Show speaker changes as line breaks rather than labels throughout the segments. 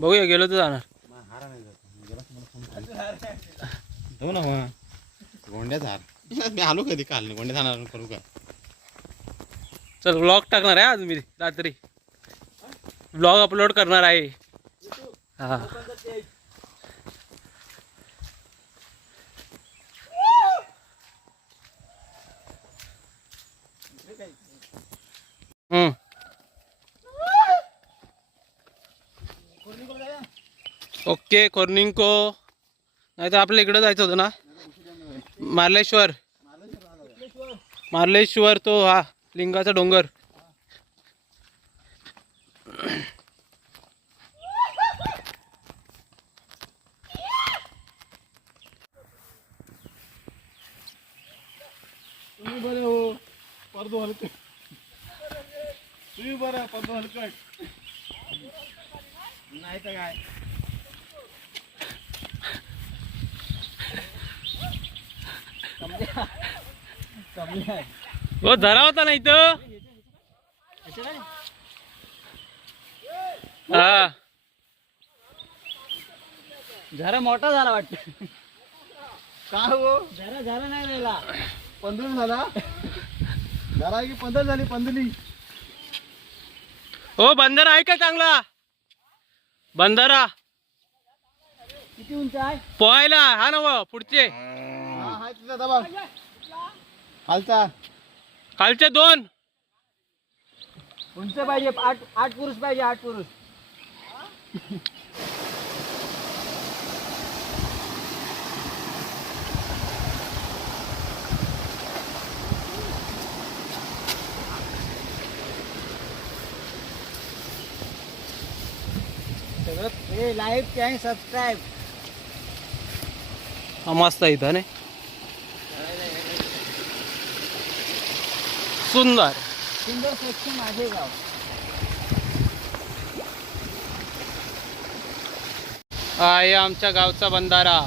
बघूया गेलो तर जाणार.
करेन. हो ना. मग गोंड्यात हार. मी आलो कधी काल? नाही गोंड्यात हार करू का
चल ब्लॉग टाकणार आहे आज मी रात्री. ब्लॉग अपलोड करणार आहे. हा. हम्म. ओके कोर्निंको. नाही तर आपल्या इकडं जायचं होतं ना? मार्लेश्वर. मार्लेश्वर तो हा लिंगाचा डोंगर.
तुम्ही बरे हो परदो हलकट. तुम्ही बरं परदो हलकट. नाही तर काय कमी आहे
हो धरा होता ना इथं. हा.
जरा मोठा झाला वाटतं.
का हो?
जरा जरा नाही राहिला.
पंधरा झाला? जरा की पंधरा झाली पंधरी?
हो बंधारा आहे का चांगला? बंधारा.
किती उंच आहे?
पोहायला हा ना व पुढचे.
तुझा दबा. खालचा.
खालचे दोन.
उंच पाहिजे? आठ आठ पुरुष पाहिजे आठ पुरुष. सगळं लाईव्ह चॅनल सबस्क्राईब
हा मस्त आहे इथं नाही? सुंदर.
सुंदर स्वच्छ माझे गाव.
हा आहे आमच्या गावचा बंधारा.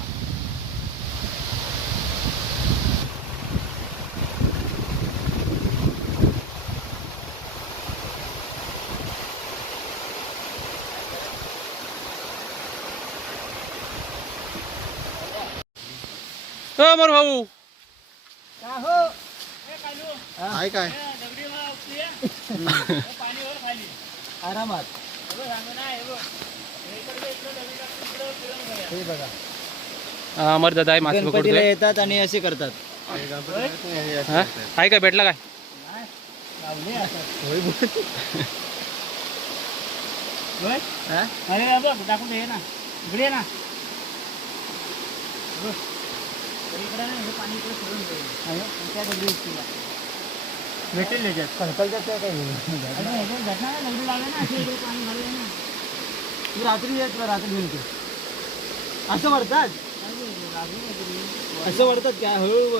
अमर भाऊ.
का हो?
आहे. काय
आरामात. हे बघा
हा, अमर दादा आहे मासे
गणपतीला
पकडतोय
येतात आणि असे करतात.
हा? आहे काय भेटला काय?
लावले असतात हा?
अरे बघ दाखवून दे ना. इकडे ये ना.
भेटेल त्याच्यात. खडखडच्यात काय काही रात्री येत तुला रात्री घेऊन असं वरतात. असं वरतात काय हळूहळू